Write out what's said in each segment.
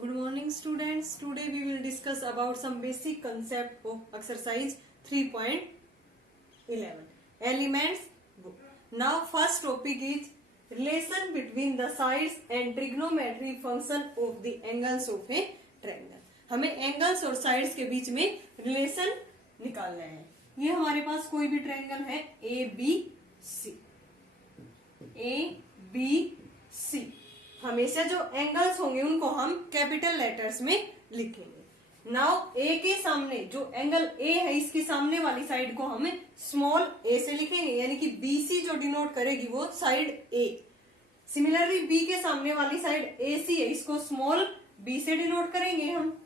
Good morning, students. Today we will discuss about some basic concept of exercise 3.11 elements. Now first topic is relation between the sides and trigonometric function of the angles of a triangle. हमें angles और sides के बीच में relation निकालना है. ये हमारे पास कोई भी ट्रायंगल है ए बी सी. हमेशा जो एंगल्स होंगे उनको हम कैपिटल लेटर्स में लिखेंगे. नाउ ए के सामने जो एंगल ए है इसके सामने वाली साइड को हम स्मॉल ए से लिखेंगे, यानी कि बीसी जो डिनोट करेगी वो साइड ए. सिमिलरली बी के सामने वाली साइड ए सी है, इसको स्मॉल बी से डिनोट करेंगे हम.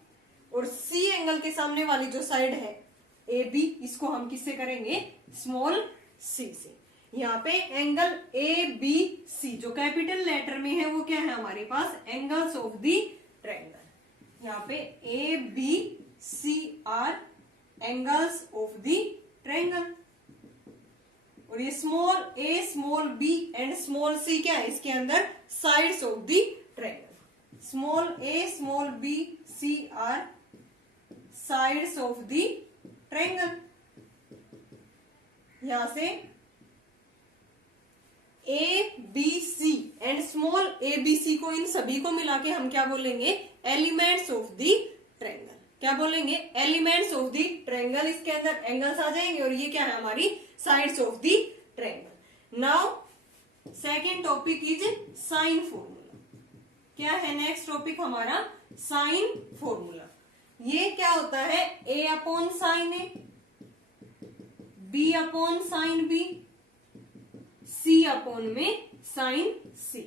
और सी एंगल के सामने वाली जो साइड है ए बी, इसको हम किससे करेंगे? स्मॉल सी से. यहाँ पे एंगल ए बी सी जो कैपिटल लेटर में है वो क्या है हमारे पास? Angles of the triangle. यहाँ पे A B C are angles of the triangle. और ये small a small b and small c क्या है इसके अंदर? Sides of the triangle. Small a small b C are sides of the triangle. यहां से A B C and small a B c को, इन सभी को मिला के हम क्या बोलेंगे? Elements of the triangle. क्या बोलेंगे? Elements of the triangle. इसके अंदर एंगल्स आ जाएंगे और ये क्या है हमारी? Sides of the triangle. Now second topic is sine formula. क्या है नेक्स्ट टॉपिक हमारा? Sine formula. ये क्या होता है? A upon sine A, B upon sine B, C upon में sine C.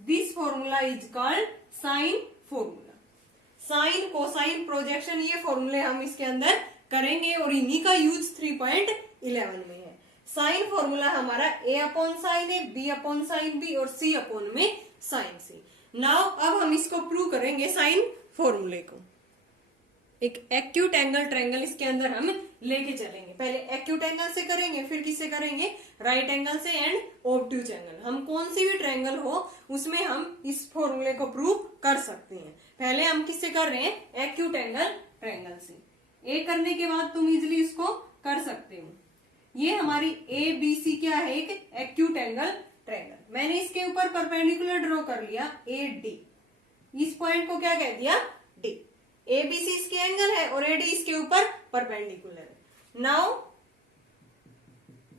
This formula is called sine formula. Sine cosine projection ये फॉर्मूले हम इसके अंदर करेंगे और इन्हीं का यूज 3.11 में है. साइन फॉर्मूला हमारा ए upon sine A, B upon sine B और सी अपॉन में साइन सी. नाउ अब हम इसको प्रूव करेंगे साइन फॉर्मूले को. एक एक्यूट एंगल ट्रायंगल इसके अंदर हम लेके चलेंगे. पहले एक्यूट एंगल से करेंगे, फिर किससे करेंगे? राइट एंगल से एंड ऑब्ट्यूज एंगल. हम कौन सी भी ट्रायंगल हो उसमें हम इस फॉर्मूले को प्रूव कर सकते हैं. पहले हम किससे कर रहे हैं? एक्यूट एंगल ट्रायंगल से. ए करने के बाद तुम इजिली इसको कर सकते हो. ये हमारी ए बी सी क्या है? एक एक्यूट एंगल ट्रायंगल. मैंने इसके ऊपर परपेंडिकुलर ड्रॉ कर लिया ए डी. इस पॉइंट को क्या कह दिया? डी. ए बी सी इसके एंगल है और ए डी इसके ऊपर परपेंडिकुलर है. Now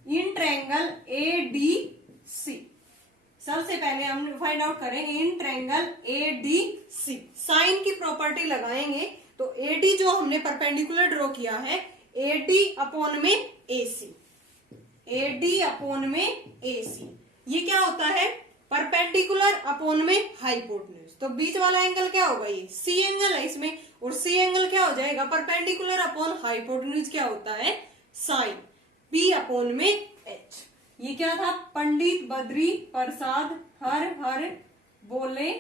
in triangle A D C सबसे पहले हम फाइंड आउट करेंगे in triangle A D C. Sine की प्रॉपर्टी लगाएंगे तो ए डी जो हमने परपेंडिकुलर ड्रॉ किया है ए डी अपॉन में A C, A D upon में ए सी. ये क्या होता है? परपेंडिकुलर अपॉन में हाइपोटेन्यूज. तो बीच वाला एंगल क्या होगा? ये सी एंगल है इसमें, और सी एंगल क्या हो जाएगा? परपेंडिकुलर अपॉन हाइपोटेन्यूज क्या होता है? साइन. पी अपॉन में एच. ये क्या था? पंडित बद्री प्रसाद हर हर बोले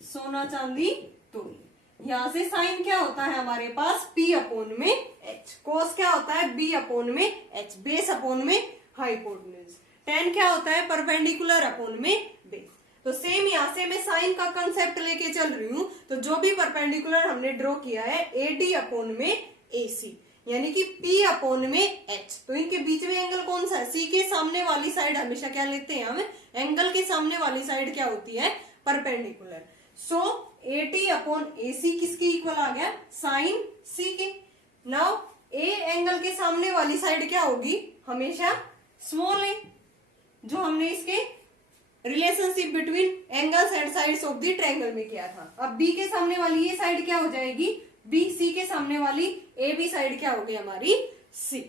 सोना चांदी तोले. यहां से साइन क्या होता है हमारे पास? पी अपॉन में एच. कोस क्या होता है? बी अपॉन में एच. बेस अपॉन में हाइपोटेन्यूज. टेन क्या होता है? परपेंडिकुलर अपॉन में बेस. तो सेम यहां से मैं साइन का कंसेप्ट लेके चल रही हूं. तो जो भी परपेंडिकुलर हमने ड्रॉ किया है ए डी अपॉन में ए सी, यानी कि पी अपॉन में एच. तो इनके बीच में एंगल कौन सा है? सी के सामने वाली साइड हमेशा क्या लेते हैं हम? एंगल के सामने वाली साइड क्या होती है? Perpendicular. So A T upon A C किसके इक्वल आ गया? साइन सी के. नाउ ए एंगल के सामने वाली साइड क्या होगी? हमेशा स्मॉल ए, जो हमने इसके relationship between angles and sides of the triangle में किया था. अब बी के सामने वाली ये साइड क्या हो जाएगी? बी. सी के सामने वाली ए बी साइड क्या होगी हमारी? सी.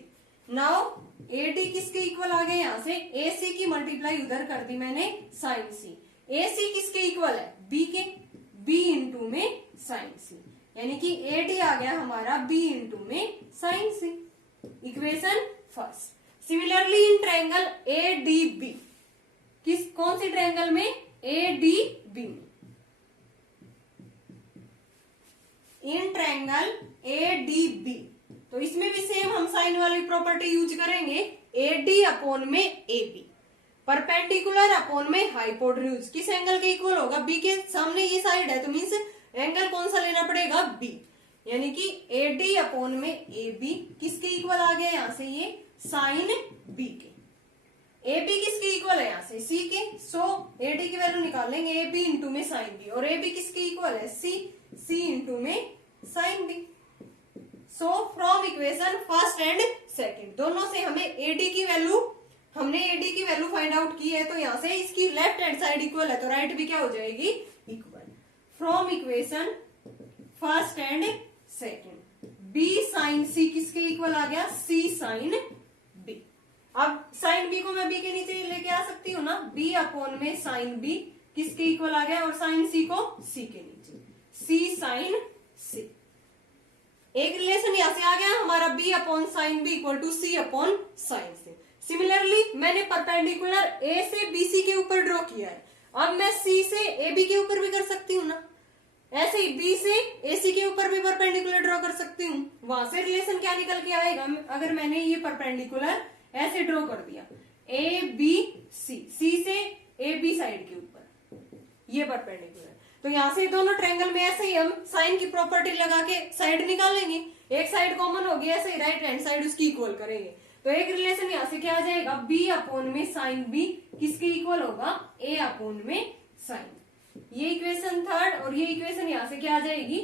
नाउ ए डी किसके इक्वल आ गए? यहां से ए सी की मल्टीप्लाई उधर कर दी मैंने, साइन सी. ए सी किसके इक्वल है? बी के. बी इंटू में साइन सी, यानी कि ए डी आ गया हमारा बी इंटू में sine C. Equation first. Similarly in triangle A D B, कौन सी ट्रायंगल में? ए डी बी में. In triangle A D B, तो इसमें भी सेम हम साइन वाली प्रॉपर्टी यूज करेंगे. ए डी अपॉन में ए बी. परपेंडिकुलर अपॉन में हाइपोटेन्यूज किस एंगल के इक्वल होगा, बी के सामने ये साइड है तो मीन्स एंगल कौन सा लेना पड़ेगा, बी, यानी कि AD अपॉन में AB किसके इक्वल आ गया यहाँ से, ये साइन B के। AB किसके इक्वल है यहाँ से, C के, सो AD की वैल्यू निकालेंगे AB इंटू में साइन B, और AB किसके इक्वल है, C इंटू में sine B। So from equation first and second दोनों से हमें AD की वैल्यू, हमने AD की वैल्यू फाइंड आउट की है, तो यहाँ से इसकी लेफ्ट हैंड साइड इक्वल है तो राइट भी क्या हो जाएगी, equal. From equation first and second B sine C किसके इक्वल आ गया, C साइन B। अब साइन B को मैं B के नीचे लेके आ सकती हूँ ना, B अपॉन में साइन B किसके इक्वल आ गया, और साइन C को C के नीचे, C साइन C। एक रिलेशन यहां से आ गया हमारा B upon sine B equal to C upon sine C। Similarly मैंने परपेंडिकुलर A से BC के ऊपर ड्रॉ किया है, अब मैं C से AB के ऊपर भी कर सकती हूँ ना, ऐसे ही B से AC के ऊपर भी परपेंडिकुलर ड्रॉ कर सकती हूँ। वहां से रिलेशन क्या निकल के आएगा, अगर मैंने ये परपेंडिकुलर ऐसे ड्रॉ कर दिया ABC, C से AB साइड के ऊपर ये परपेंडिकुलर, तो यहाँ से दोनों ट्रायंगल में ऐसे ही हम साइन की प्रॉपर्टी लगा के साइड निकालेंगे, एक साइड कॉमन होगी, ऐसे ही राइट हैंड साइड उसकी इक्वल करेंगे, तो एक रिलेशन यहाँ से क्या आ जाएगा, B अपॉन में साइन B किसके इक्वल होगा, A अपॉन में साइन। ये इक्वेशन थर्ड, और ये इक्वेशन यहाँ से क्या आ जाएगी,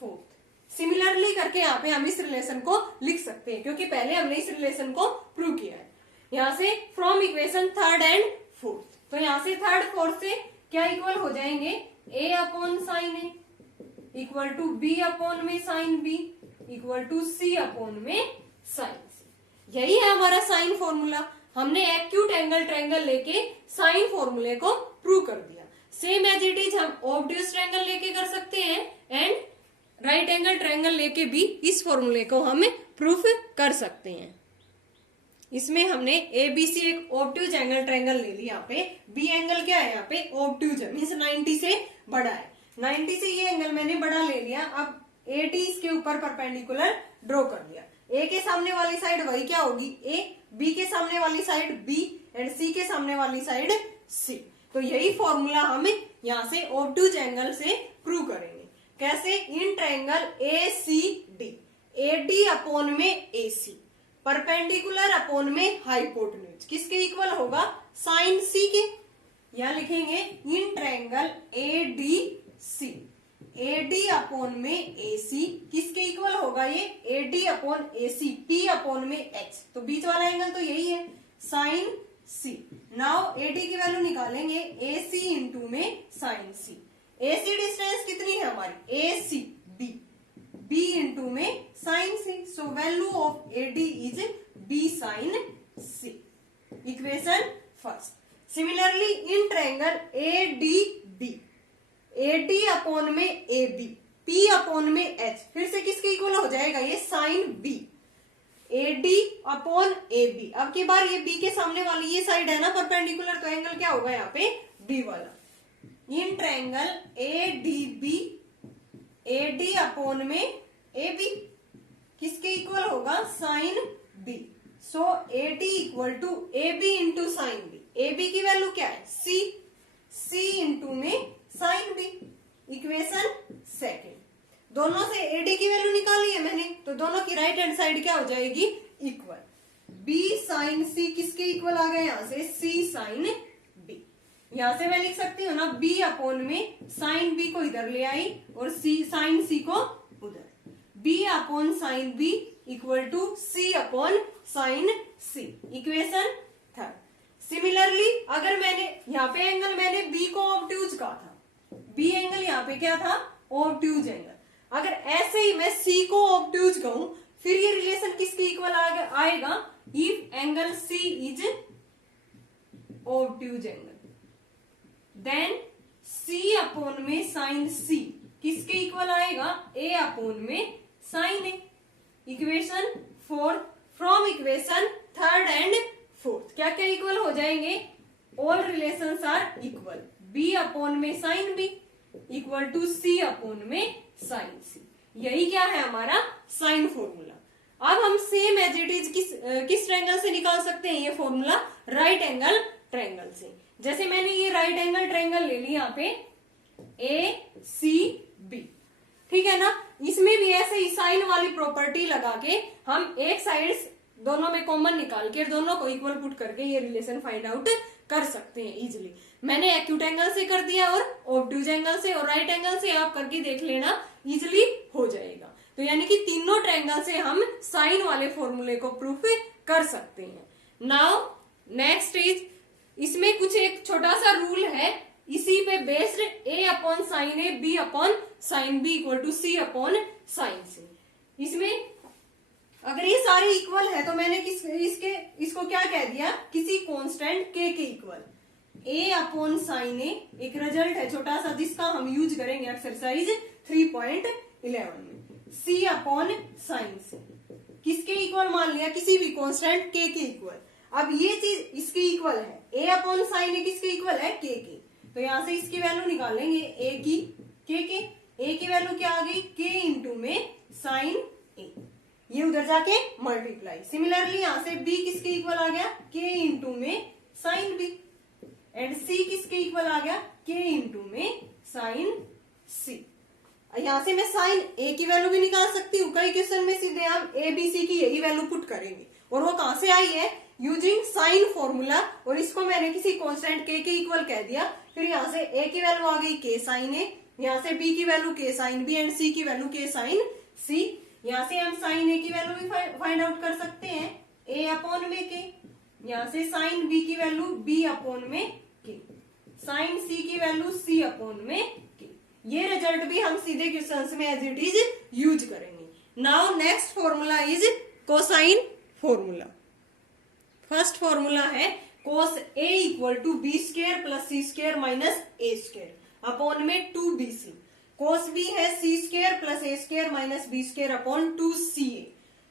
फोर्थ। सिमिलरली करके यहाँ पे हम इस रिलेशन को लिख सकते हैं, क्योंकि पहले हमने इस रिलेशन को प्रूव किया है। यहाँ से from equation third and fourth, तो यहाँ से थर्ड फोर्थ से क्या इक्वल हो जाएंगे, A upon sine A equal to B upon में sine B equal to C upon में साइन C। यही है हमारा साइन फॉर्मूला। हमने एक्यूट एंगल ट्रायंगल लेके साइन फॉर्मूले को प्रूव कर दिया। सेम एज इट इज हम ऑब्ट्यूज ट्रायंगल लेके कर सकते हैं, एंड राइट एंगल ट्रायंगल लेके भी इस फॉर्मूले को हम प्रूफ कर सकते हैं। इसमें हमने ABC एक ऑब्ट्यूज एंगल ट्रायंगल ले लिया, यहाँ पे B एंगल क्या है, यहाँ पे ऑब्ट्यूज है, मीन्स 90 से बड़ा है, 90 से ये एंगल मैंने बड़ा ले लिया। अब AD इसके ऊपर परपेंडिकुलर ड्रॉ कर दिया। A के सामने वाली साइड वही क्या होगी A, B के सामने वाली साइड B, एंड C के सामने वाली साइड C। तो यही फॉर्मूला हम यहाँ से ऑब्ट्यूज एंगल से प्रूव करेंगे। कैसे, in triangle ACD, AD upon में AC परपेंडिकुलर अपॉन में हाइपोटेन्यूज किसके इक्वल होगा, साइन C के। यहां लिखेंगे इन ट्रायंगल ADC, AD अपॉन में AC किसके इक्वल होगा, ये AD upon AC P upon में H, तो बीच वाला एंगल तो यही है साइन C। नाउ AD की वैल्यू निकालेंगे AC इंटू में साइन C। AC डिस्टेंस कितनी है हमारी, AC B इंटू में sine C, so value of AD is B sine C। Equation first. Similarly in triangle ADB, AD upon में AB P upon में H फिर से किसके इक्वल हो जाएगा, ये sine B, AD upon AB। अब की बार ये B के सामने वाली ये साइड है ना परपेंडिकुलर, तो एंगल क्या होगा यहाँ पे, B वाला। In triangle ADB, AD upon में AB किसके इक्वल होगा, sine B, so AD equal to AB into sine B। AB की वैल्यू क्या है, C इंटू में साइन B। Equation second. दोनों से AD की वैल्यू निकाली है मैंने, तो दोनों की राइट हैंड साइड क्या हो जाएगी, इक्वल। B साइन C किसके इक्वल आ गया, यहाँ से C साइन B। यहां से मैं लिख सकती हूँ ना, B अपॉन में साइन B को इधर ले आई और साइन C को उधर, B upon sine B equal to C upon sine C। Equation third. Similarly अगर मैंने यहाँ पे एंगल मैंने B को ऑब्ट्यूज कहा था, B एंगल यहाँ पे क्या था, ऑब्ट्यूज एंगल, अगर ऐसे ही मैं C को ऑब्ट्यूज कहूं फिर ये रिलेशन किसके इक्वल आएगा, if angle C is obtuse angle then C upon में साइन C किसके इक्वल आएगा, A अपॉन में sine A। Equation fourth. From equation third and fourth क्या क्या इक्वल हो जाएंगे, all relations are equal, B upon में sine B equal to C upon में साइन C। यही क्या है हमारा साइन फॉर्मूला। अब हम सेम एज इट इज किस ट्रायंगल से निकाल सकते हैं ये फॉर्मूला, राइट एंगल ट्रायंगल से। जैसे मैंने ये राइट एंगल ट्रायंगल ले लिया यहाँ पे ACB, ठीक है ना। इसमें भी ऐसे ही साइन वाली प्रॉपर्टी लगा के हम एक साइड दोनों में कॉमन निकाल के दोनों को इक्वल पुट करके ये रिलेशन फाइंड आउट कर सकते हैं इजिली। मैंने एक्यूट एंगल से कर दिया और ऑब्ट्यूज एंगल से और राइट एंगल से आप करके देख लेना, इजिली हो जाएगा। तो यानी कि तीनों ट्रायंगल से हम साइन वाले फॉर्मूले को प्रूफ कर सकते हैं। नाउ नेक्स्ट इज, इसमें कुछ एक छोटा सा रूल है, इसी पे based A upon sine A, B upon sine B equal to C upon sine C। इसमें अगर ये सारे इक्वल है तो मैंने इसको क्या कह दिया, किसी कांस्टेंट K के equal. A upon sine A एक रिजल्ट है छोटा सा जिसका हम यूज करेंगे एक्सरसाइज 3.11 में। C अपॉन साइन C किसके इक्वल मान लिया, किसी भी कांस्टेंट K के इक्वल। अब ये चीज इसके इक्वल है, A अपॉन साइन A किसके इक्वल है, K के। तो यहां से इसकी वैल्यू निकालेंगे A की K के। A की वैल्यू क्या आ गई, K इंटू में साइन A, ये उधर जाके मल्टीप्लाई। सिमिलरली यहां से B किसके इक्वल आ गया, K इंटू में साइन B, एंड C किसके इक्वल आ गया, K इंटू में साइन C। यहां से मैं साइन A की वैल्यू भी निकाल सकती हूँ, कई क्वेश्चन में सीधे हम ABC की यही वैल्यू पुट करेंगे, और वो कहां से आई है, यूजिंग साइन फॉर्मूला। और इसको मैंने किसी कांस्टेंट K के इक्वल कह दिया। फिर यहाँ से A की वैल्यू आ गई K साइन A, यहाँ से B की value K sine B and C की वैल्यू K साइन C। यहाँ से हम साइन A की वैल्यू भी फाइंड आउट कर सकते हैं, A अपॉन में K। यहाँ से साइन B की वैल्यू B अपॉन में K, साइन C की वैल्यू C अपॉन में K। ये रिजल्ट भी हम सीधे क्वेश्चंस में एज इट इज यूज करेंगे। Now next formula is cosine formula. First formula है cos A equal to B square plus C square minus A square upon में 2BC। cos B है C square plus A square minus B square upon 2CA।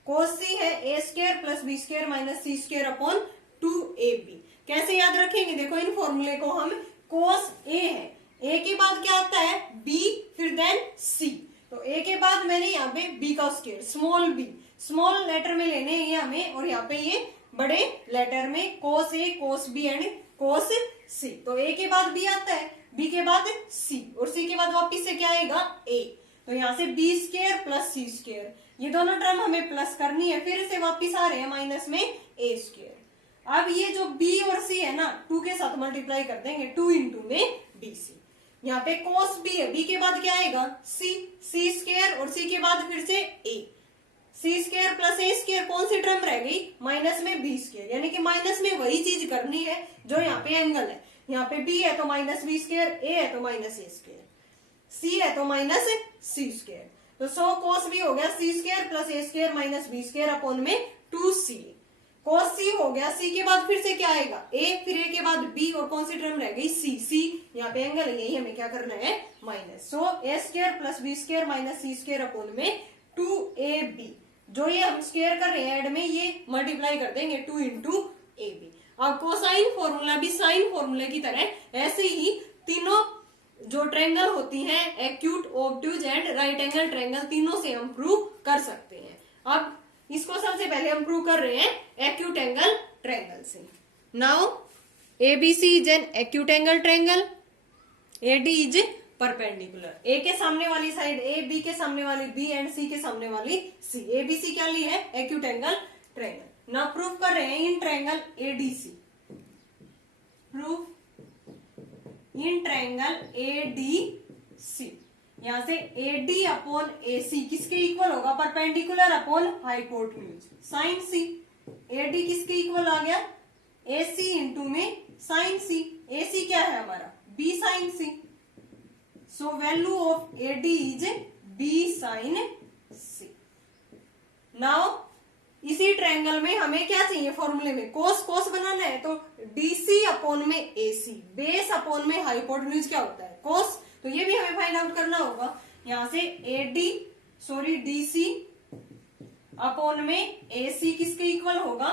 cos C है A square plus B square minus C square upon 2AB। कैसे याद रखेंगे, देखो इन फॉर्मूले को हम, cos A है, A के बाद क्या आता है B, फिर देन C। तो A के बाद मैंने यहाँ पे B का square small b, small letter में लेने हैं ये हमें, और यहाँ पे ये बड़े लेटर में cos A, cos B and cos C। तो A के बाद B आता है, B के बाद C, और C के बाद वापिस से क्या आएगा A। तो यहाँ से B square plus C square, ये दोनों टर्म हमें प्लस करनी है, फिर से वापिस आ रहे हैं माइनस में A स्क्वायर। अब ये जो B और C है ना, 2 के साथ मल्टीप्लाई कर देंगे, 2 इंटू में BC। यहाँ पे cos B है, B के बाद क्या आएगा C, C स्क्वायर और C के बाद फिर से A। C square plus A square कौन सी टर्म रह गई, माइनस में B स्क्वायर, यानी कि माइनस में वही चीज करनी है जो यहाँ पे एंगल है। यहाँ पे B है तो माइनस B स्क्वायर, A है तो माइनस A स्क्वायर, C है तो माइनस C स्क्वायर। तो सो cos B हो गया C square plus A square minus B square upon में 2C। cos C हो गया, C के बाद फिर से क्या आएगा A, फिर A के बाद B, और कौन सी टर्म रह गई C। C यहाँ पे एंगल है, यही हमें क्या करना है minus. So A square plus B square minus C square upon में 2AB। जो ये हम स्क्वायर कर रहे हैं ऐड में, ये मल्टीप्लाई कर देंगे 2 इंटू AB। अब कोसाइन फॉर्मूला भी साइन फॉर्मूले की तरह ऐसे ही तीनों जो ट्रायंगल होती हैं, acute, obtuse and right angle triangle, तीनों से हम प्रूव कर सकते हैं। अब इसको सबसे पहले हम प्रूव कर रहे हैं एक्यूट एंगल ट्रायंगल से। Now ABC is an acute angle triangle, AD is perpendicular. A के सामने वाली साइड A, B के सामने वाली B एंड C के सामने वाली C। ABC क्या ली है, acute angle triangle. Now proof कर रहे हैं in triangle ADC। Proof in triangle ADC। यहां से AD अपॉन AC किसके इक्वल होगा, perpendicular upon hypotenuse sine C। AD किसके इक्वल आ गया, AC इंटू में साइन C। AC क्या है हमारा B sine C। So value of AD is B sin C। Now इसी ट्रायंगल में हमें क्या चाहिए, फॉर्मूले में cos cos बनाना है, तो DC अपॉन में AC, बेस अपॉन में हाइपोटेन्यूज क्या होता है cos। तो ये भी हमें फाइंड आउट करना होगा। यहाँ से DC अपॉन में AC किसके इक्वल होगा,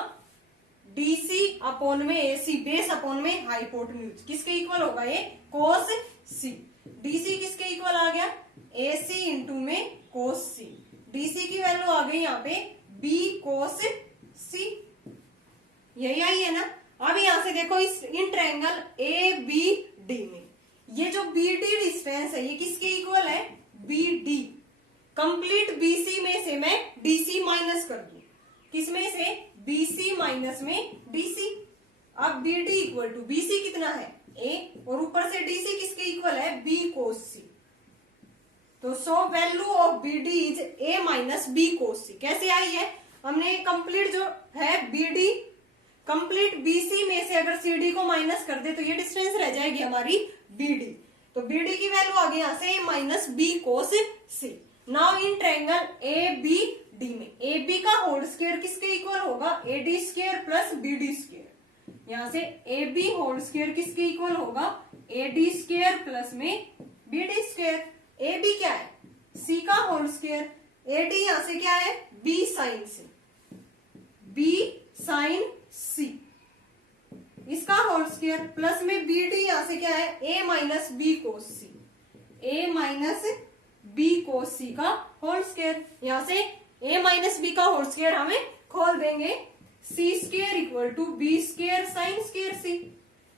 DC अपॉन में AC, बेस अपॉन में हाइपोटेन्यूज किसके इक्वल होगा, ये cos C। DC किसके इक्वल आ गया, AC इंटू में cos C। DC की वैल्यू आ गई यहाँ पे B cos C, यही आई है ना। अब यहां से देखो इस in triangle A B D में ये जो बी डी डिस्टेंस है ये किसके इक्वल है, बी डी। कंप्लीट बीसी में से मैं डीसी माइनस कर दूं, किसमें से, बीसी माइनस में डीसी। अब B D equal to BC कितना है, ए, और ऊपर से डीसी किसके इक्वल है, बी कोस सी। तो so value of B D is A minus B cos C. कैसे आई है, हमने कंप्लीट जो है बी डी, कंप्लीट बीसी में से अगर सी डी को माइनस कर दे तो ये डिस्टेंस रह जाएगी हमारी बी डी। तो बी डी की वैल्यू आ गई यहां से A minus B cos C. Now in triangle A B D में ए बी का होल स्क्वायर किसके इक्वल होगा, A D square plus B D square. यहां से ए बी होल स्क्वायर किसके इक्वल होगा, ए डी स्क्वायर प्लस में B D square. A B क्या है, सी का होल स्क्वायर, ए डी यहां से क्या है, B sine C, B sine C इसका होल स्क्वायर प्लस में बी डी यहां से क्या है, A minus B cos C, A minus B cos C का होल स्क्वायर। यहां से ए माइनस बी का होल स्क्वायर हमें खोल देंगे, C square equal to B square sine square C.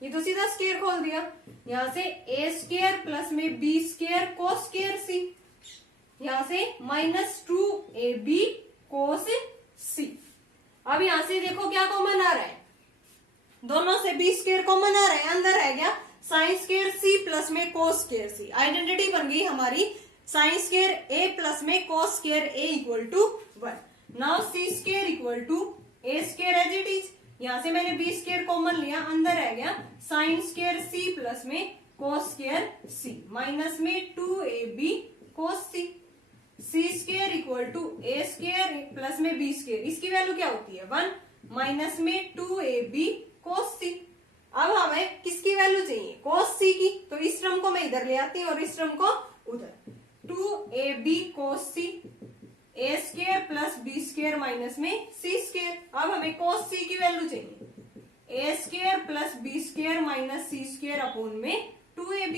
ये तो सीधा स्क्वायर खोल दिया। यहां से ए स्क्वायर प्लस में बी स्क्वायर कोस स्क्वायर सी, यहां से माइनस 2ab कोस सी। अब यहां से देखो क्या कॉमन आ रहा है, दोनों से बी स्क्वायर कॉमन आ रहा है, अंदर रह गया साइन स्क्वायर सी प्लस में कोस स्क्वायर सी। आइडेंटिटी बन गई हमारी साइन स्क्वायर ए प्लस में cos square A equal to 1। Now C square equal to A square as it is. यहां से मैंने बी स्क्वायर कॉमन लिया, अंदर रह गया साइन स्क्वायर सी प्लस में कोस स्क्वायर सी माइनस में 2ab cos C. C square equal to A square plus में बी स्क्वायर, इसकी वैल्यू क्या होती है 1 माइनस में 2ab कोस सी। अब हमें किसकी वैल्यू चाहिए, कोस सी की, तो इस टर्म को मैं इधर ले आती हूँ और इस टर्म को उधर। 2ab cos C, A square plus B square minus में सी स्क्वायर। अब हमें कोस सी की वैल्यू चाहिए, A square plus B square minus C square upon में 2ab।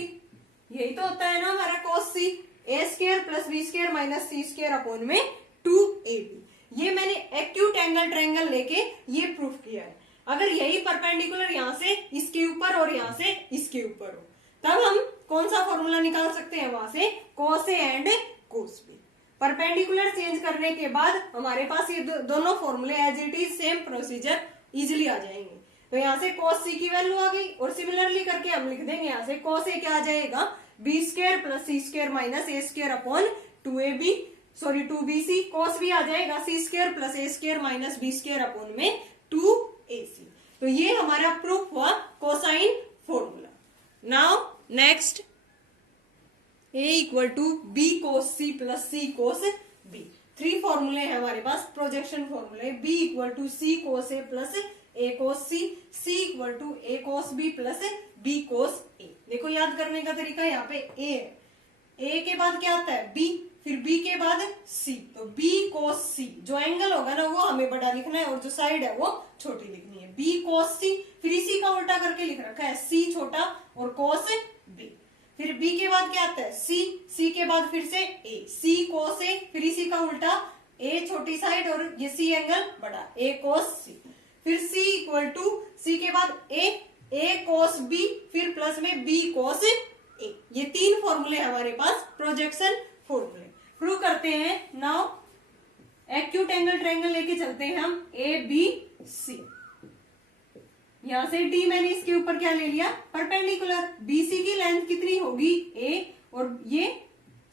यही तो होता है ना हमारा cos C, A square plus B square minus C square upon में 2ab। ये मैंने एक्यूट एंगल ट्रायंगल लेके ये प्रूफ किया है। अगर यही परपेंडिकुलर यहां से इसके ऊपर और यहां से इसके ऊपर हो तब हम कौन सा फॉर्मूला निकाल सकते हैं, वहां से cos A and cos B. Perpendicular change करने के बाद हमारे पास ये दोनों फॉर्मूले as it is same procedure easily आ जाएंगे। तो यहाँ से कोस सी की वैल्यू आ गई और सिमिलरली करके हम लिख देंगे यहाँ से कोस ए क्या आ जाएगा, B square plus C square minus A square upon 2ab, sorry 2bc। Cos भी आ जाएगा C square plus A square minus B square upon में 2ac। तो ये हमारा प्रूफ हुआ cosine formula. Now next a equal to B cos C plus C cos B. 3 फॉर्मूले हैं हमारे पास प्रोजेक्शन फॉर्मूले। b equal to C cos A plus A cos C, c equal to A cos B plus B cos ए। देखो याद करने का तरीका यहाँ पे a है, a के बाद क्या आता है b, फिर b के बाद c। तो b कोस c, जो एंगल होगा ना वो हमें बड़ा लिखना है और जो साइड है वो छोटी लिखनी है। b कोस c, फिर इसी का उल्टा करके लिख रखा है c छोटा और कोस b। फिर b के बाद क्या आता है c, c के बाद फिर से a, c कोस a, फिर इसी का उल्टा a छोटी साइड और ये c एंगल बड़ा, a कोस c। फिर c इक्वल टू c के बाद a कोस b, फिर प्लस में b कोस a। ये 3 फॉर्मूले हमारे पास प्रोजेक्शन फॉर्मूले। प्रूव करते हैं। नाउ एक्यूट एंगल ट्रायंगल लेके चलते हैं हम ए बी सी। यहां से डी मैंने इसके ऊपर क्या ले लिया, परपेंडिकुलर। बीसी की लेंथ कितनी होगी ए, और ये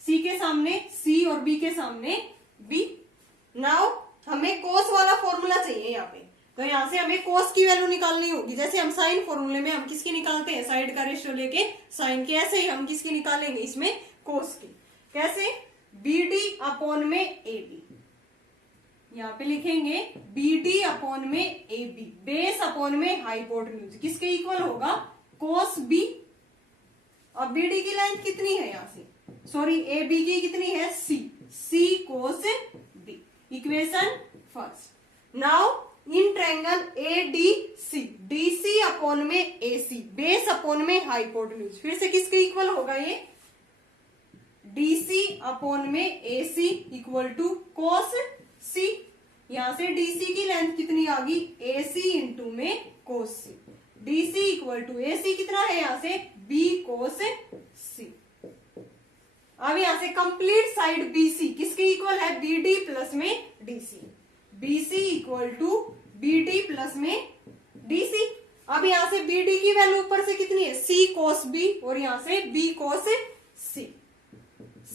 सी के सामने सी और बी के सामने बी। नाउ हमें कोस वाला फॉर्मूला चाहिए यहाँ पे, तो यहां से हमें कोस की वैल्यू निकालनी होगी। जैसे हम साइन फॉर्मूले में हम किसकी निकालते हैं, साइड का रेशियो लेके साइन के, ऐसे ही हम किसकी निकालेंगे इसमें, कोस की। कैसे, बी डी अपॉन में ए बी, यहाँ पे लिखेंगे बी डी अपॉन में ए बी, बेस अपॉन में हाइपोटेन्यूज, किसके इक्वल होगा, कोस बी। अब बी डी की लेंथ कितनी है यहाँ से, सॉरी ए बी की कितनी है C, C cos B. Equation first. Now in triangle A D C, D C upon में ए सी, बेस अपॉन में हाइपोटेन्यूज, फिर से किसके इक्वल होगा ये, डी सी अपॉन में ए सी इक्वल टू कोस सी। यहां से डीसी की लेंथ कितनी आ गई, AC इंटू में कोस सी। डीसी इक्वल टू AC कितना है यहां से, बी कोस सी। अब यहां से कंप्लीट साइड BC किसके इक्वल है, BD प्लस में DC। BC equal to BD plus में DC। अब यहां से BD की वैल्यू ऊपर से कितनी है, C कोस B, और यहां से B कोस C।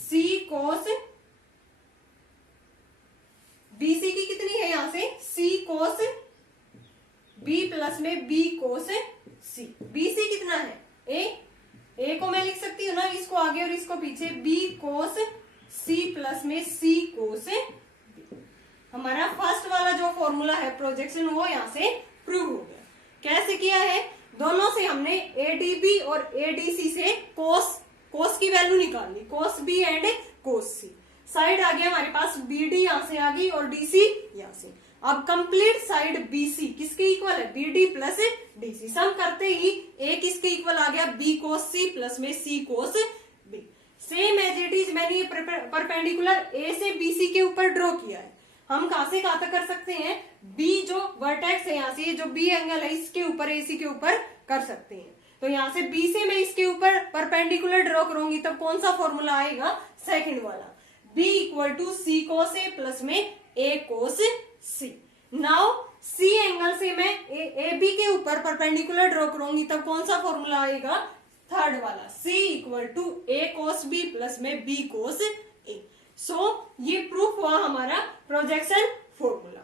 C कोस BC की कितनी है यहां से, C कोस B प्लस में B कोस C। BC कितना है, A को मैं लिख सकती हूँ ना, इसको आगे और इसको पीछे, B कोस C प्लस में C कोस B। हमारा फर्स्ट वाला जो फॉर्मूला है प्रोजेक्शन वो यहां से प्रूव हो गया। कैसे किया है, दोनों से हमने ADB और ADC से कोस की वैल्यू निकाल ली, cos B and cos C। Side आ गया हमारे पास BD यहां से आ गई और DC यहां से। अब कंप्लीट साइड BC किसके इक्वल है, BD प्लस DC। सम करते ही A किसके इक्वल आ गया, B कोस C प्लस में C cos B। Same as it is मैंने ये परपेंडिकुलर A से BC के ऊपर ड्रॉ किया है। हम कहां से कहां तक कर सकते हैं, B जो वर्टेक्स है यहां से, जो B एंगल है इसके ऊपर AC के ऊपर कर सकते हैं। तो यहां से B से मैं इसके ऊपर परपेंडिकुलर ड्रॉ करूंगी तब कौन सा फॉर्मूला आएगा, सेकंड वाला, B equal to C cos A plus में A cos C। Now C angle से मैं AB के ऊपर परपेंडिकुलर ड्रॉ करूंगी तब कौन सा फॉर्मूला आएगा, थर्ड वाला, C equal to A cos B plus में B कोस A। सो ये प्रूफ हुआ हमारा प्रोजेक्शन फॉर्मूला।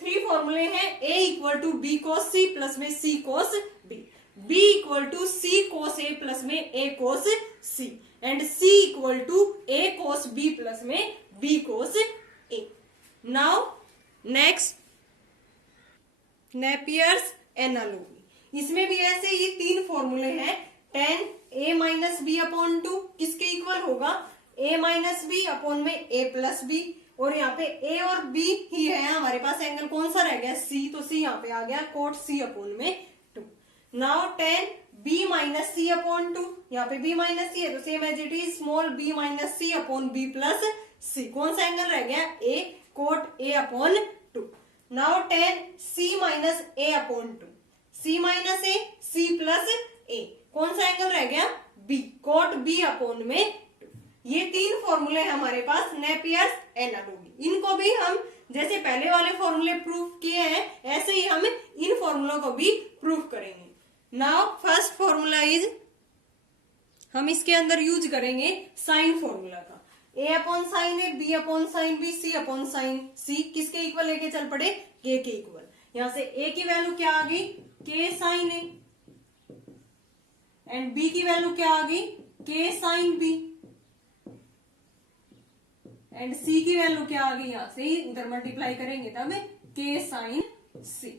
3 फॉर्मूले हैं, A equal to B cos C plus में C cos B, B equal to C cos A plus में A cos C, and C equal to A cos B plus में B cos A। Now next Napier's analogy. इसमें भी ऐसे ही 3 फॉर्मूले हैं। tan A minus B upon 2 किसके equal होगा, A माइनस बी अपॉन में A प्लस बी, और यहाँ पे A और B ही है हमारे पास, एंगल कौन सा रह गया, C, तो C यहाँ पे आ गया कोट C अपॉन में 2। नाउ tan B minus C upon 2, यहाँ पे B माइनस C है तो same as it is small b minus C upon B plus C। कौन सा एंगल रह गया, A कोट A अपॉन 2। नाउ tan C minus A upon 2, C minus A C plus A, कौन सा angle रह गया, B कोट B अपॉन में 2। ये 3 फॉर्मूले हैं हमारे पास नेपियर्स एनालॉजी। इनको भी हम जैसे पहले वाले फॉर्मूले प्रूफ किए हैं ऐसे ही हम इन फॉर्मूलों को भी प्रूफ करेंगे। नाउ फर्स्ट फॉर्मूला इज, हम इसके अंदर यूज करेंगे साइन फॉर्मूला का। A upon sine A, B upon sine B, C upon sine C किसके इक्वल लेके चल पड़े, K के इक्वल। यहां से A की वैल्यू क्या आ गई, K sine A, and B की वैल्यू क्या आ गई, K sine B, and C की वैल्यू क्या आ गई, यहां से इधर मल्टीप्लाई करेंगे तब K साइन C।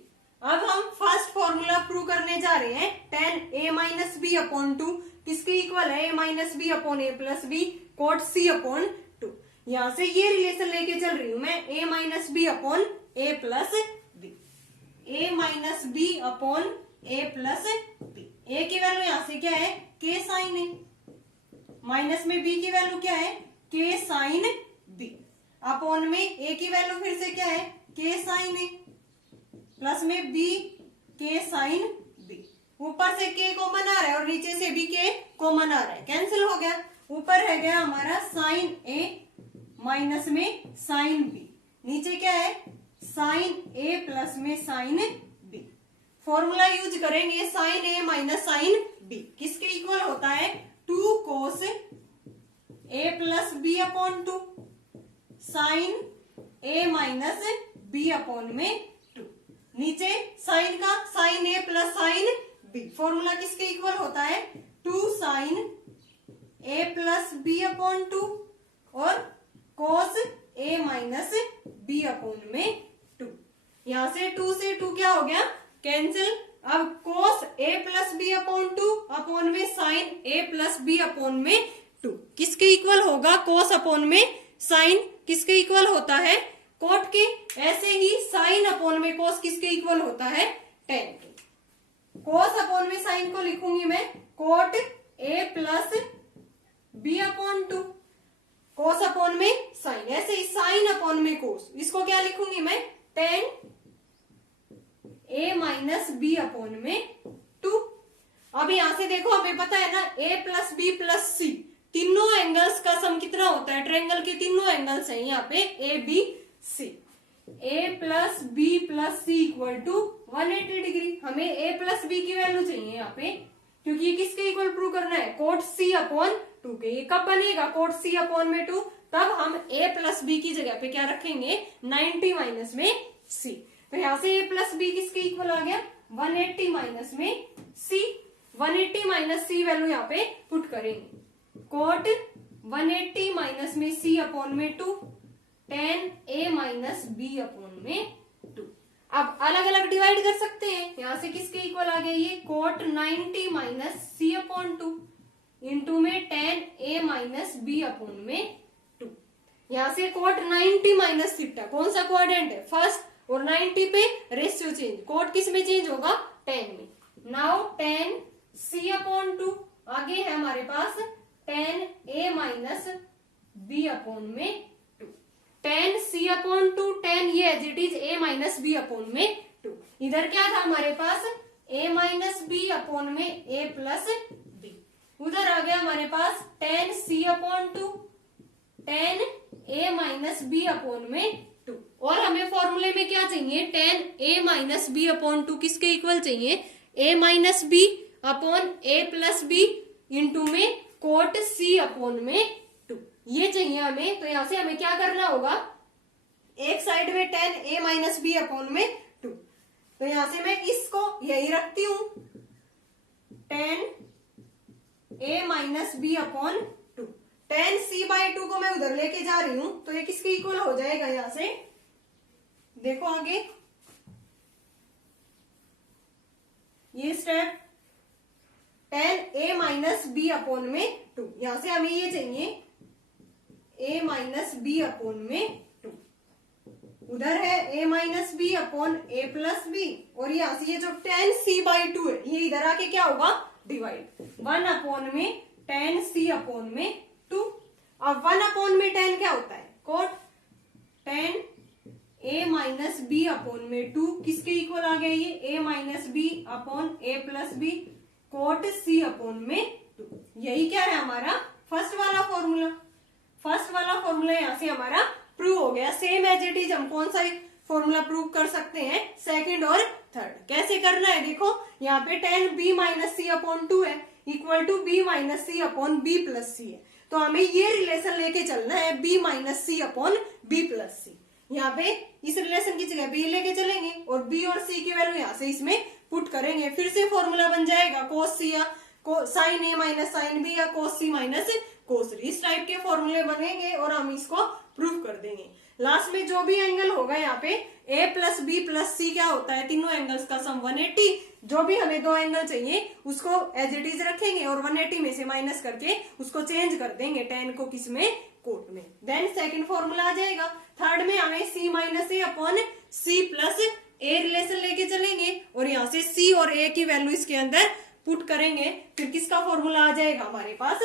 अब हम फर्स्ट फॉर्मूला प्रूव करने जा रहे हैं। tan A minus B upon 2 किसके इक्वल है, A minus B upon A plus B cot C upon 2। यहां से ये रिलेशन लेके चल रही हूं मैं, A minus B upon A plus B, A minus B upon A plus B. A की वैल्यू यहां से क्या है, K साइन A, माइनस में B की वैल्यू क्या है, K साइन B, अपॉन में A की वैल्यू फिर से क्या है, K साइन A, प्लस में B K साइन B। ऊपर से K कॉमन आ रहा है और नीचे से भी K कॉमन आ रहा है, कैंसिल हो गया। ऊपर रह गया हमारा साइन A माइनस में साइन B, नीचे क्या है, साइन A प्लस में साइन B। फॉर्मूला यूज करेंगे sine A minus sine B किसके इक्वल होता है, 2 cos A plus B upon 2 sine A minus B upon में 2। नीचे साइन का sine A plus sine B, formula किसके इक्वल होता है, 2 sine A plus B upon 2 और cos A minus B upon में 2। यहां से 2 से 2 क्या हो गया, कैंसिल। अब cos A plus B upon 2 upon में sine A plus B upon में 2 किसके इक्वल होगा, cos अपॉन में साइन किसके इक्वल होता है, कोट के। ऐसे ही साइन अपॉन में cos किसके इक्वल होता है, tan के। cos अपॉन में साइन को लिखूंगी मैं cot A plus B upon 2, cos upon में साइन। ऐसे ही साइन अपॉन में cos, इसको क्या लिखूंगी मैं, tan A minus B upon में 2। अब यहां से देखो हमें पता है ना ए प्लस बी प्लस सी तीनों एंगल्स का सम कितना होता है, ट्रायंगल के तीनों एंगल्स हैं यहाँ पे A B C. A plus B plus C equal to 180 degree. हमें ए प्लस बी की वैल्यू चाहिए यहाँ पे, क्योंकि ये किसके इक्वल प्रूव करना है, कोट सी अपॉन 2 के। ये कब बनेगा, कोट सी अपॉन में 2, तब हम a प्लस बी की जगह पे क्या रखेंगे 90 माइनस में c। तो यहां से a प्लस बी किसके इक्वल आ गया 180 माइनस में c। 180 माइनस c वैल्यू यहाँ पे पुट करेंगे, कोट 180 माइनस में c अपॉन में 2 10 a माइनस b अपॉन में 2। अब अलग अलग डिवाइड कर सकते हैं, यहां से किसके इक्वल आ गया ये cot 90 minus c upon 2 into में 10 a माइनस b अपॉन में 2। यहां से कोट 90 माइनस थीटा कौन सा क्वाड्रेंट है, फर्स्ट, और 90 पे रेशियो चेंज, कोट किस में चेंज होगा 10 में। नाउ 10 c अपॉन 2 आगे है हमारे पास 10 a माइनस b अपॉन में 2। 10 c अपॉन 2 10 ये as it is a minus b upon में 2। इधर क्या था हमारे पास a माइनस b अपॉन में a प्लस b। उधर आ गया हमारे पास 10 c upon 2 10 a minus b upon में 2। और हमें फॉर्मूले में क्या चाहिए 10 a माइनस b अपॉन 2 किसके इक्वल चाहिए a minus b upon a plus b into में कोट c अपॉन में 2 ये चाहिए हमें। तो यहां से हमें क्या करना होगा, एक साइड में 10 a माइनस b अपॉन में 2, तो यहां से मैं इसको यही रखती हूं 10 a minus b upon 2। 10 c by 2 को मैं उधर लेके जा रही हूं, तो ये किसके इक्वल हो जाएगा, यहां से देखो आगे ये step 10 a minus b upon में 2। यहां से हमें ये चाहिए a माइनस b अपॉन में 2। उधर है a minus b upon a plus b, और यहां से ये जो 10 c बाई 2 है ये इधर आके क्या होगा डिवाइड 1 अपॉन में 10 c अपॉन में 2। अब 1 अपॉन में 10 क्या होता है, cot 10 a minus b upon में 2 किसके इक्वल आ गया ये a minus b upon a plus b cot c upon में 2। यही क्या है हमारा फर्स्ट वाला फॉर्मूला। फर्स्ट वाला फॉर्मूला यहां से हमारा प्रूव हो गया। सेम एज इट इज हम कौन सा फॉर्मूला प्रूव कर सकते हैं, सेकंड और थर्ड। कैसे करना है देखो, यहाँ पे 10 b माइनस सी अपॉन 2 है equal to b minus C upon b plus C है, तो हमें ये रिलेशन लेके चलना है b minus C upon b plus C. यहाँ पे इस रिलेशन की जगह b लेके चलेंगे और b और c की वैल्यू यहाँ से इसमें पुट करेंगे, फिर से फॉर्मूला बन जाएगा cos c या sine a minus sine b या cos c minus cos c। इस टाइप के फॉर्मूले बनेंगे और हम इसको प्रूव कर देंगे। लास्ट में जो भी एंगल होगा यहाँ पे a प्लस बी प्लस सी क्या होता है, तीनों एंगल्स का सम 180। जो भी हमें दो एंगल चाहिए उसको एज इट इज रखेंगे और 180 में से माइनस करके उसको चेंज कर देंगे 10 को किस में, कोट में। देन सेकंड फॉर्मूला आ जाएगा। थर्ड में हमें c minus A upon C plus a relation लेके चलेंगे और यहाँ से c और a की वैल्यू इसके अंदर पुट करेंगे, फिर किसका फॉर्मूला आ जाएगा हमारे पास,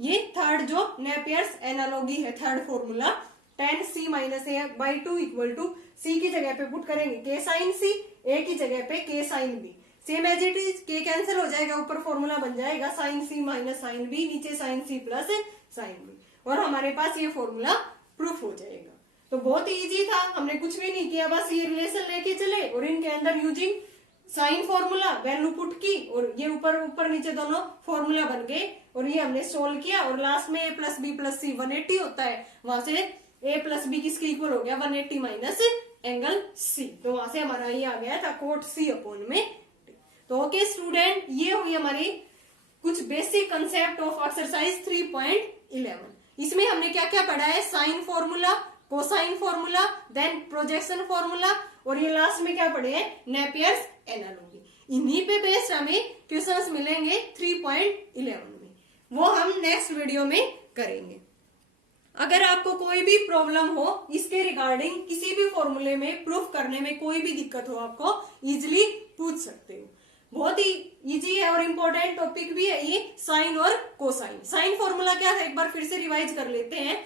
ये थर्ड जो नेपियर्स एनालॉजी है, third formula 10 c minus A by 2 equal to c की जगह पे पुट करेंगे k साइन c, a की जगह पे k sine b। Same as it is k cancel हो जाएगा, ऊपर फॉर्मूला बन जाएगा sine c minus sine b, नीचे sine c plus sine b, और हमारे पास ये फॉर्मूला प्रूफ हो जाएगा। तो बहुत इजी था, हमने कुछ भी नहीं किया, बस ये रिलेशन लेके चले और इनके अंदर using sine formula value put की और ये ऊपर ऊपर नीचे दोनों फॉर्मूला बन गए और ये हमने सोल्व किया और लास्ट में a प्लस बी प्लस सी 180 होता है, वहां से a प्लस बी किसके इक्वल हो गया 180 माइनस एंगल c, तो वहां से हमारा ये आ गया था कोट c अपॉन में। तो ओके स्टूडेंट, ये हुई हमारी कुछ बेसिक कंसेप्ट ऑफ एक्सरसाइज 3.11। इसमें हमने क्या क्या पढ़ा है, sine formula, cosine formula, then projection formula, और ये लास्ट में क्या पढ़े हैं, नेपियर्स एनालॉजी। इन्हीं पे बेस्ड हमें क्वेश्चंस मिलेंगे 3.11 में, वो हम नेक्स्ट वीडियो में करेंगे। अगर आपको कोई भी प्रॉब्लम हो इसके रिगार्डिंग, किसी भी फॉर्मूले में प्रूफ करने में कोई भी दिक्कत हो, आपको इजिली पूछ सकते हो। बहुत ही इजी है और इम्पोर्टेंट टॉपिक भी है ये, साइन और कोसाइन। साइन फॉर्मूला क्या था एक बार फिर से रिवाइज कर लेते हैं,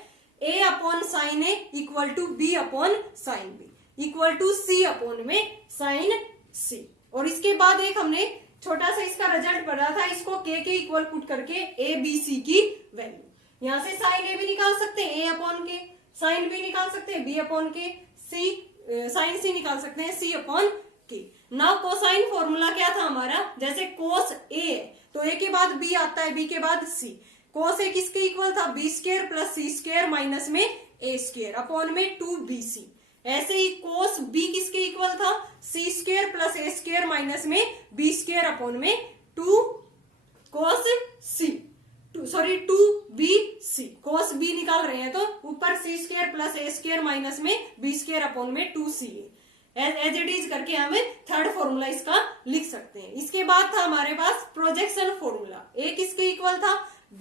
a upon sine A equal to b upon sine B. Equal to C upon में साइन सी। और इसके बाद एक हमने छोटा सा इसका रिजल्ट पढ़ा था, इसको के इक्वल पुट करके ए बी सी की वैल्यू, यहां से साइन ए भी निकाल सकते हैं ए अपॉन के, साइन बी निकाल सकते हैं बी अपॉन के, सी साइन सी निकाल सकते हैं सी अपॉन के। नाउ कोसाइन फॉर्मूला क्या था हमारा, जैसे कोस ए है तो ए के बाद बी आता है, बी के बाद सी। कोस ए किसके इक्वल था, B square plus C square minus में ए स्क्वायर अपॉन में 2bc। ऐसे ही कोस बी किसके इक्वल था, सी square plus A square minus में बी स्क्वायर अपॉन में 2 कोस सी, 2bc। कोस बी निकाल रहे हैं तो ऊपर सी square plus A square minus में बी स्क्वायर अपॉन में 2c एज इट इज करके हमें थर्ड फॉर्मूला इसका लिख सकते हैं। इसके बाद था हमारे पास प्रोजेक्शन फॉर्मूला, ए किसके इक्वल था,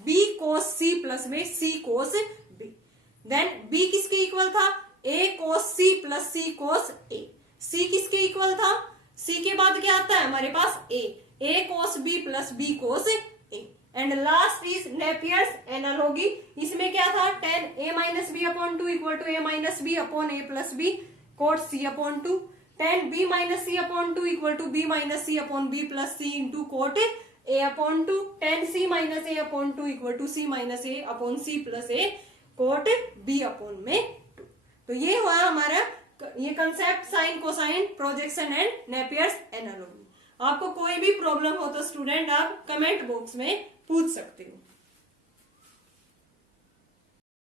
बी कोस सी प्लस में सी कोस बी। देन बी किसके इक्वल था, ए cos C plus C cos ए। सी किसके इक्वल था, सी के बाद क्या आता है हमारे पास A cos B plus B cos A. And last is Napier's analogy, इसमें क्या था, tan a minus B upon 2 equal to a minus B upon a plus B cot C upon 2। tan b minus C upon 2 equal to b minus C upon b plus C into cot a upon 2। tan c minus a upon 2 equal to c minus a upon c plus a cot b upon में 2। तो ये हुआ हमारा ये concept sine cosine projection and Napier's analogy. आपको कोई भी problem हो तो स्टूडेंट आप कमेंट बॉक्स में पूछ सकते हो।